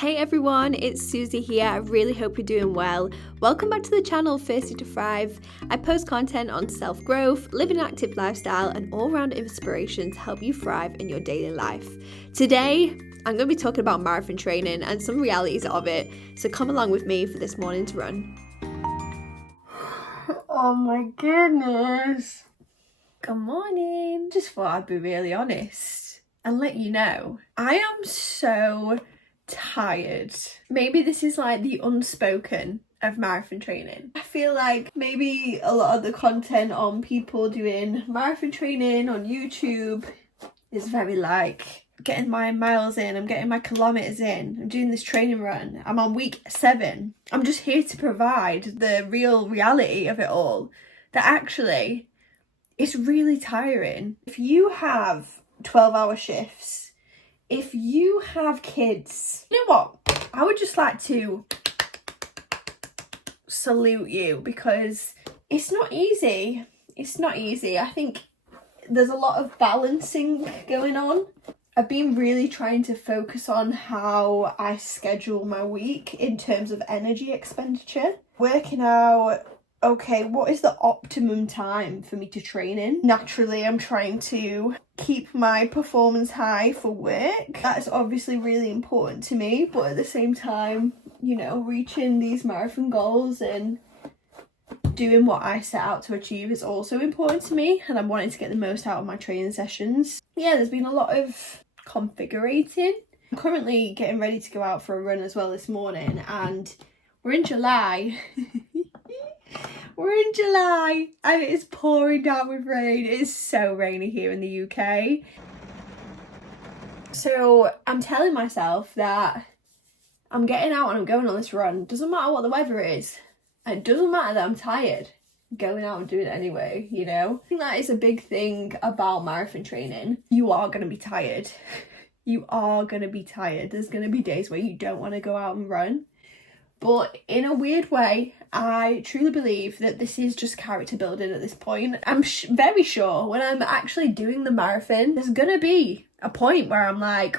Hey everyone, it's Susie here. I really hope you're doing well. Welcome back to the channel Thirsty to Thrive. I post content on self-growth, living an active lifestyle, and all-round inspiration to help you thrive in your daily life. Today, I'm going to be talking about marathon training and some realities of it, so come along with me for this morning's run. Oh my goodness. Good morning. Just thought I'd be really honest and let you know, I am so tired. Maybe this is like the unspoken of marathon training. I feel like maybe a lot of the content on people doing marathon training on YouTube is very like getting my miles in, I'm getting my kilometers in, I'm doing this training run, I'm on week 7. I'm just here to provide the real reality of it all, that actually it's really tiring. If you have 12-hour shifts, if you have kids, you know what? I would just like to salute you, because it's not easy. It's not easy. I think there's a lot of balancing going on. I've been really trying to focus on how I schedule my week in terms of energy expenditure. Working out, okay, what is the optimum time for me to train in? Naturally, I'm trying to keep my performance high for work. That's obviously really important to me, but at the same time, you know, reaching these marathon goals and doing what I set out to achieve is also important to me, and I'm wanting to get the most out of my training sessions. Yeah, there's been a lot of configurating. I'm currently getting ready to go out for a run as well this morning, and we're in July. We're in July and it is pouring down with rain. It is so rainy here in the UK. So I'm telling myself that I'm getting out and I'm going on this run. Doesn't matter what the weather is. And it doesn't matter that I'm tired. Going out and doing it anyway, you know? I think that is a big thing about marathon training. You are going to be tired. You are going to be tired. There's going to be days where you don't want to go out and run. But in a weird way, I truly believe that this is just character building at this point. I'm very sure when I'm actually doing the marathon, there's going to be a point where I'm like,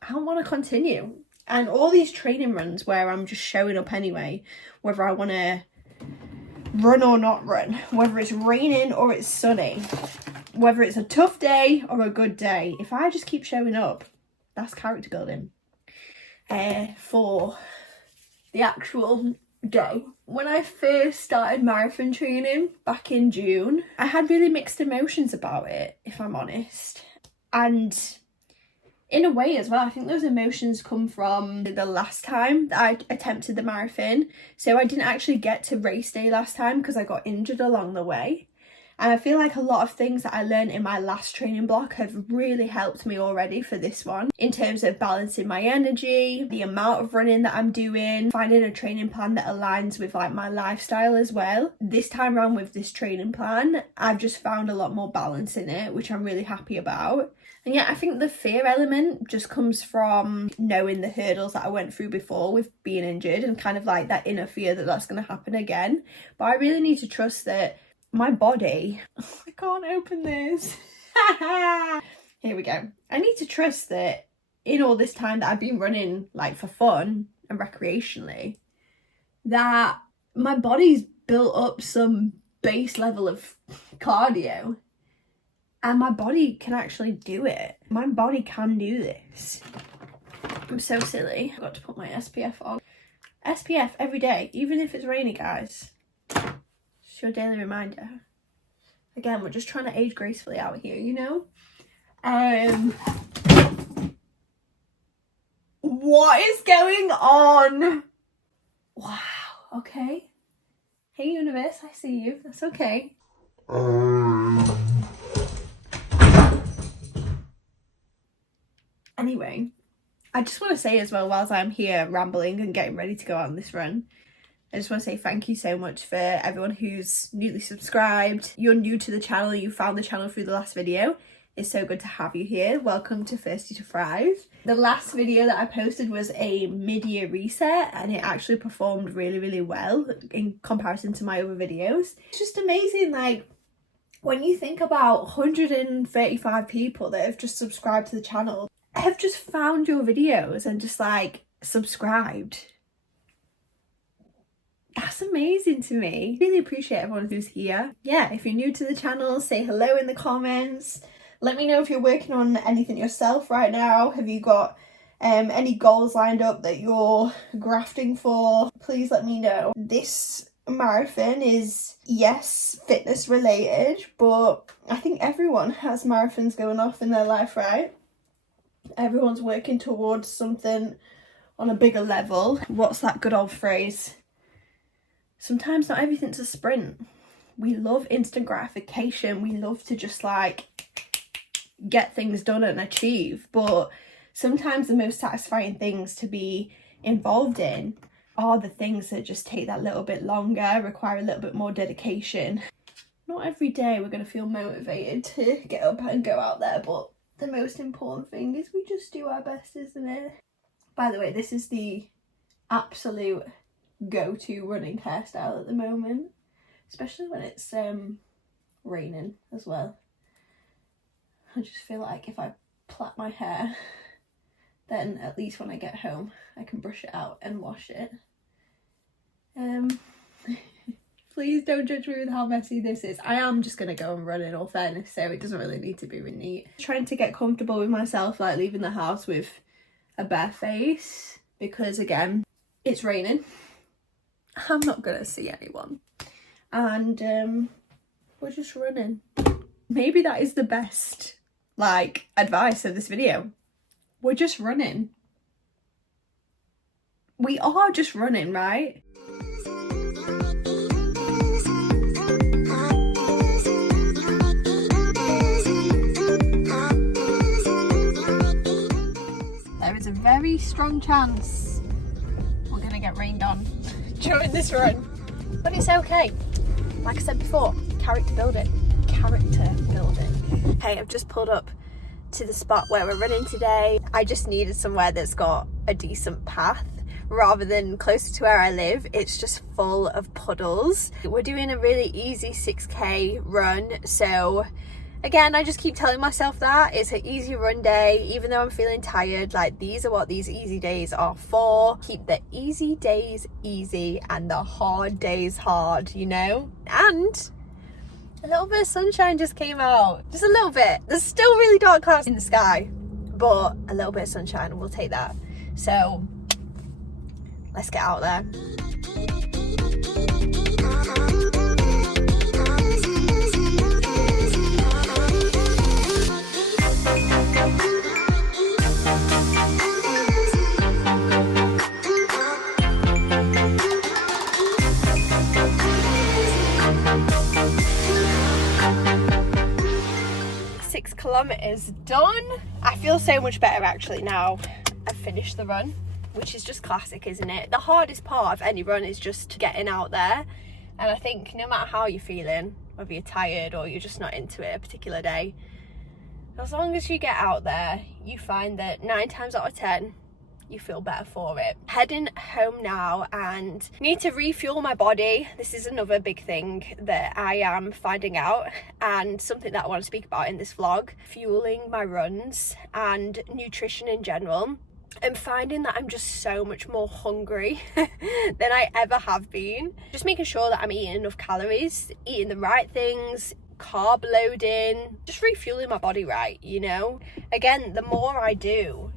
I don't want to continue. And all these training runs where I'm just showing up anyway, whether I want to run or not run, whether it's raining or it's sunny, whether it's a tough day or a good day, if I just keep showing up, that's character building for the actual day. When I first started marathon training back in June, I had really mixed emotions about it, if I'm honest. And in a way as well, I think those emotions come from the last time that I attempted the marathon. So I didn't actually get to race day last time because I got injured along the way. And I feel like a lot of things that I learned in my last training block have really helped me already for this one, in terms of balancing my energy, the amount of running that I'm doing, finding a training plan that aligns with like my lifestyle as well. This time around with this training plan, I've just found a lot more balance in it, which I'm really happy about. And yeah, I think the fear element just comes from knowing the hurdles that I went through before with being injured, and kind of like that inner fear that that's going to happen again. But I really need to trust that my body, I can't open this. Here we go. I need to trust that in all this time that I've been running like for fun and recreationally, that my body's built up some base level of cardio and my body can actually do it. My body can do this. I'm so silly. I forgot to put my SPF on. SPF every day, even if it's rainy, guys. Your daily reminder. Again, we're just trying to age gracefully out here, you know? What is going on? Wow, okay. Hey universe, I see you. That's okay. Anyway, I just want to say as well, whilst I'm here rambling and getting ready to go out on this run, I just want to say thank you so much for everyone who's newly subscribed. You're new to the channel, you found the channel through the last video. It's so good to have you here. Welcome to Thirsty to Thrive. The last video that I posted was a mid-year reset and it actually performed really, really well in comparison to my other videos. It's just amazing, like, when you think about 135 people that have just subscribed to the channel, have just found your videos and just like subscribed. That's amazing to me. Really appreciate everyone who's here. Yeah, if you're new to the channel, say hello in the comments. Let me know if you're working on anything yourself right now. Have you got any goals lined up that you're grafting for? Please let me know. This marathon is, yes, fitness related, but I think everyone has marathons going off in their life, right? Everyone's working towards something on a bigger level. What's that good old phrase? Sometimes not everything's a sprint. We love instant gratification. We love to just like get things done and achieve. But sometimes the most satisfying things to be involved in are the things that just take that little bit longer, require a little bit more dedication. Not every day we're going to feel motivated to get up and go out there, but the most important thing is we just do our best, isn't it? By the way, this is the absolute go-to running hairstyle at the moment, especially when it's raining as well. I just feel like if I plait my hair, then at least when I get home I can brush it out and wash it. Please don't judge me with how messy this is. I am just gonna go and run in all fairness, so it doesn't really need to be really neat. Trying to get comfortable with myself, like leaving the house with a bare face, because again, it's raining. I'm not gonna see anyone, and we're just running. Maybe that is the best like advice of this video. We're just running. We are just running, right? There is a very strong chance we're gonna get rained on during this run, but it's okay. Like I said before, character building. Okay, I've just pulled up to the spot where we're running today. I just needed somewhere that's got a decent path rather than closer to where I live. It's just full of puddles. We're doing a really easy 6k run, so again, I just keep telling myself that it's an easy run day, even though I'm feeling tired. Like, these are what these easy days are for. Keep the easy days easy and the hard days hard, you know? And a little bit of sunshine just came out. Just a little bit. There's still really dark clouds in the sky, but a little bit of sunshine, we'll take that. So let's get out there. 6 kilometers done. I feel so much better actually now I've finished the run, which is just classic, isn't it? The hardest part of any run is just getting out there, and I think no matter how you're feeling, whether you're tired or you're just not into it a particular day, as long as you get out there, you find that 9 times out of 10 you feel better for it. Heading home now and need to refuel my body. This is another big thing that I am finding out, and something that I want to speak about in this vlog. Fueling my runs and nutrition in general. I'm finding that I'm just so much more hungry than I ever have been. Just making sure that I'm eating enough calories, eating the right things, carb loading, just refueling my body right, you know? Again, the more I do,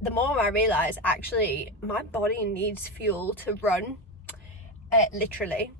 the more I realise actually my body needs fuel to run, literally.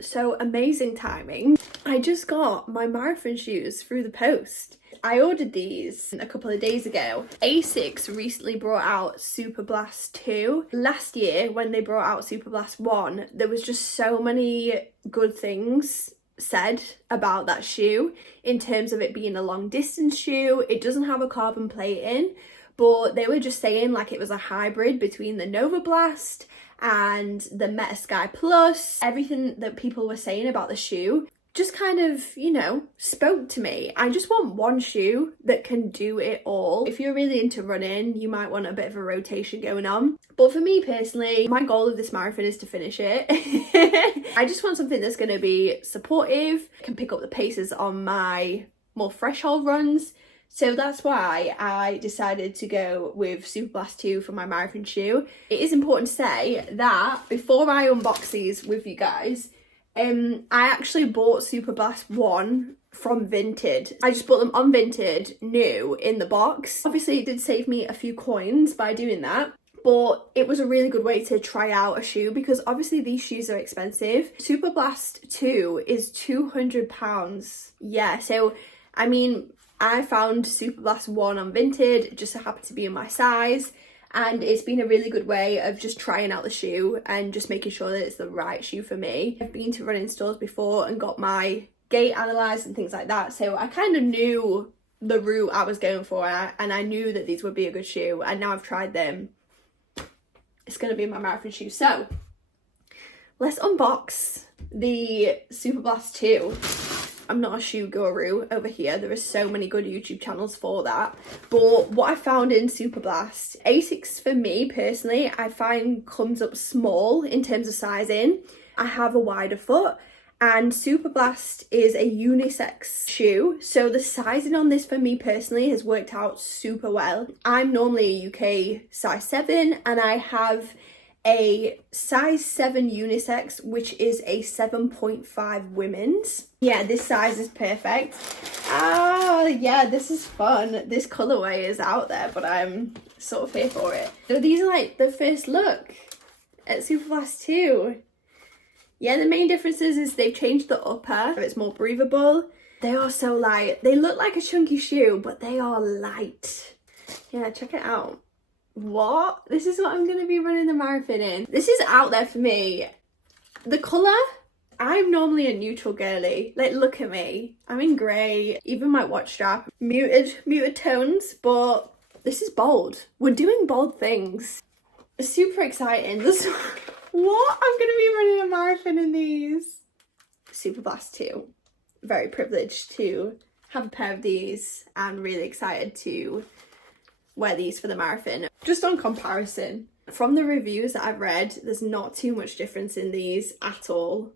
So amazing timing. I just got my marathon shoes through the post. I ordered these a couple of days ago. ASICS recently brought out Superblast 2. Last year when they brought out Superblast 1, there was just so many good things said about that shoe in terms of it being a long distance shoe. It doesn't have a carbon plating, but they were just saying like it was a hybrid between the Nova Blast and the Meta Sky Plus. Everything that people were saying about the shoe just kind of, you know, spoke to me. I just want one shoe that can do it all. If you're really into running, you might want a bit of a rotation going on. But for me personally, my goal of this marathon is to finish it. I just want something that's going to be supportive, can pick up the paces on my more threshold runs. So that's why I decided to go with Superblast 2 for my marathon shoe. It is important to say that before I unbox these with you guys, I actually bought Superblast 1 from Vinted. I just bought them on Vinted, new, in the box. Obviously, it did save me a few coins by doing that, but it was a really good way to try out a shoe because obviously these shoes are expensive. Superblast 2 is £200. Yeah, so, I mean, I found Superblast 1 on Vinted, it just so happened to be in my size. And it's been a really good way of just trying out the shoe and just making sure that it's the right shoe for me. I've been to running stores before and got my gait analysed and things like that, so I kind of knew the route I was going for, and I knew that these would be a good shoe, and now I've tried them. It's going to be my marathon shoe. So let's unbox the Superblast 2. I'm not a shoe guru over here. There are so many good YouTube channels for that. But what I found in Superblast, ASICS for me personally, I find comes up small in terms of sizing. I have a wider foot, and Superblast is a unisex shoe. So the sizing on this for me personally has worked out super well. I'm normally a UK size 7 and I have a size 7 unisex, which is a 7.5 women's. Yeah, this size is perfect. Ah, yeah, this is fun. This colourway is out there, but I'm sort of here for it. So these are like the first look at Superblast 2. Yeah, the main differences is they've changed the upper. It's more breathable. They are so light. They look like a chunky shoe, but they are light. Yeah, check it out. What? This is what I'm going to be running the marathon in. This is out there for me. The colour, I'm normally a neutral girly. Like, look at me. I'm in grey. Even my watch strap. Muted tones, but this is bold. We're doing bold things. It's super exciting. This, what? I'm going to be running a marathon in these. Superblast 2. Very privileged to have a pair of these and really excited to wear these for the marathon. Just on comparison, from the reviews that I've read, there's not too much difference in these at all.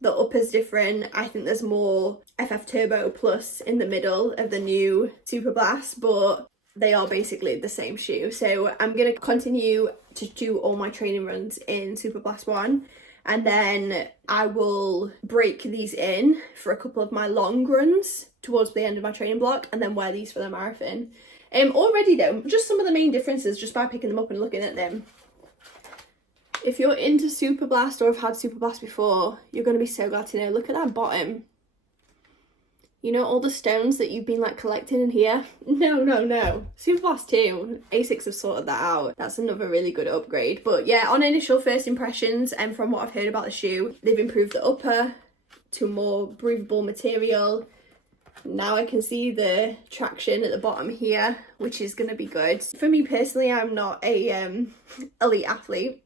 The upper's different. I think there's more FF Turbo Plus in the middle of the new Superblast, but they are basically the same shoe. So I'm going to continue to do all my training runs in Superblast 1, and then I will break these in for a couple of my long runs towards the end of my training block and then wear these for the marathon. Already though, just some of the main differences just by picking them up and looking at them. If you're into Superblast or have had Superblast before, you're going to be so glad to know. Look at that bottom. You know all the stones that you've been like collecting in here? No. Superblast 2, ASICS have sorted that out. That's another really good upgrade. But yeah, on initial first impressions and from what I've heard about the shoe, they've improved the upper to more breathable material. Now I can see the traction at the bottom here, which is going to be good. For me personally, I'm not a elite athlete,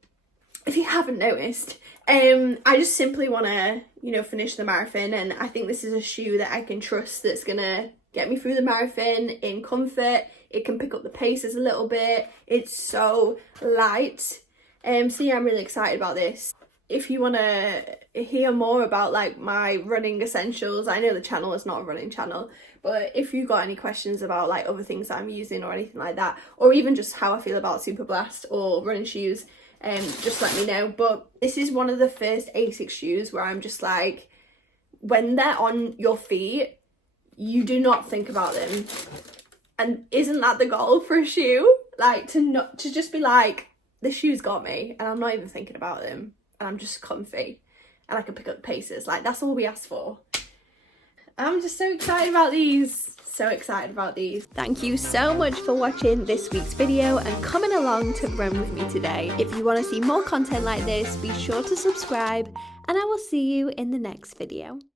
if you haven't noticed. I just simply want to, you know, finish the marathon, and I think this is a shoe that I can trust that's going to get me through the marathon in comfort. It can pick up the paces a little bit. It's so light. So yeah, I'm really excited about this. If you want to hear more about like my running essentials, I know the channel is not a running channel, but if you've got any questions about like other things that I'm using or anything like that, or even just how I feel about Superblast or running shoes, just let me know. But this is one of the first ASICS shoes where I'm just like, when they're on your feet, you do not think about them. And isn't that the goal for a shoe? Like to just be like, this shoe's got me and I'm not even thinking about them. And I'm just comfy and I can pick up the paces. Like, that's all we ask for. I'm just so excited about these. So excited about these. Thank you so much for watching this week's video and coming along to run with me today. If you want to see more content like this, be sure to subscribe and I will see you in the next video.